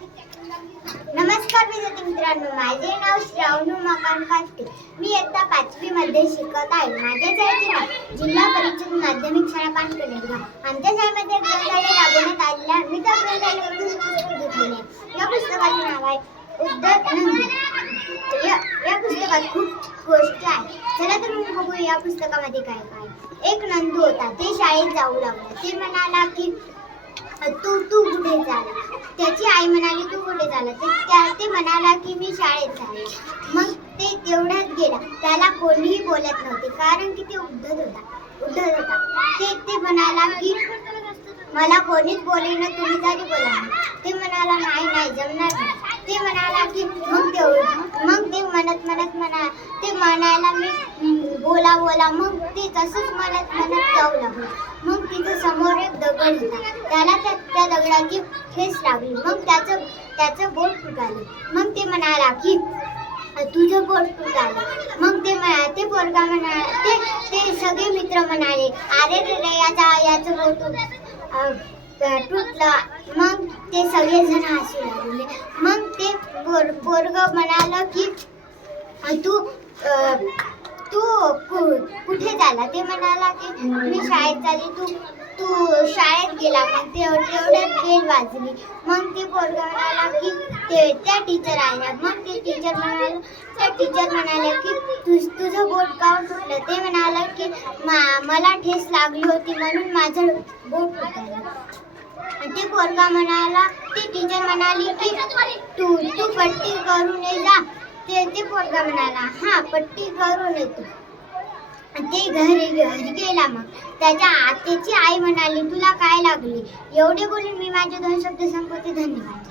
नमस्कार विद्यार्थी मित्रांनो माझे नाव श्रावण मकान काष्टे मी इयत्ता पाचवी मध्ये शिकत आहे. माझ्या शाळेचे नाव जिल्हा परिषद माध्यमिक शाळा पानकडेगाव आमच्या शाळेमध्ये ग्रंथालय राबवण्यात आलेल्या मी त्या ग्रंथालयामधून पुस्तक घेतलेले या पुस्तकाचे नाव आहे उद्धट नंदी. या या पुस्तकात खूप गोष्टी आहेत. चला तर मग बघू या पुस्तकामध्ये काय काय एक नंदू होता. ते शाळेत जाऊ लागला. ते म्हणाला की तू तू कुठे झाला त्याची आई म्हणाली तू कुठे झाला ते त्या- ते म्हणाला की मी शाळेत झाले मग ते तेवढ्यात गेला. त्याला कोणीही बोलत नव्हते कारण की ते उद्धत होता. उद्धत होता. ते ते म्हणाला की मला कोणीच बोलेन तुम्ही तरी बोला. ते म्हणाला नाही नाही जमणार नाही. ते म्हणाला की मग ते मग ते म्हणत म्हणत म्हणा ते म्हणायला मी बोला बोला. मग ते तसंच म्हणत म्हणत जाऊ लागलो. मग तिथं समोर एक दगड त्याला त्या त्या दगडाची ठेस लागली. मग त्याचं त्याचं बोट फुटालं. मग ते म्हणाला की तुझं बोट फुटालं. मग ते म्हणा ते पोरगा म्हणा ते ते सगळे मित्र म्हणाले अरे रे रे याचा याचं बोट तुटलं. मग ते सगळेजण हसू लागले. मग ते पोर पोरग म्हणालं की तू तू कु- कुठे झाला? ते म्हणाला की मी शाळेत चालली. तू तू शाळेत गेला मग तेवढ्यात बेल वाजली. मग ते पोरगा म्हणाला की ते त्या टीचर आल्या. मग ते टीचर म्हणाले त्या टीचर म्हणाल्या की तुझ तुझं बोट का फुटलं? ते म्हणाला की मा- मला ठेस लागली होती म्हणून माझं बोट फुटलं ते पोरगा म्हणाला ती टीचर म्हणाली की तू तू पट्टी करून ये जा. ते ते पोरगा म्हणाला हा पट्टी करून येतो. ते घरी घरी गेला मग. त्याच्या आतेची आई म्हणाली तुला काय लागली? एवढे बोलून मी माझे दोन शब्द संपवते. धन्यवाद.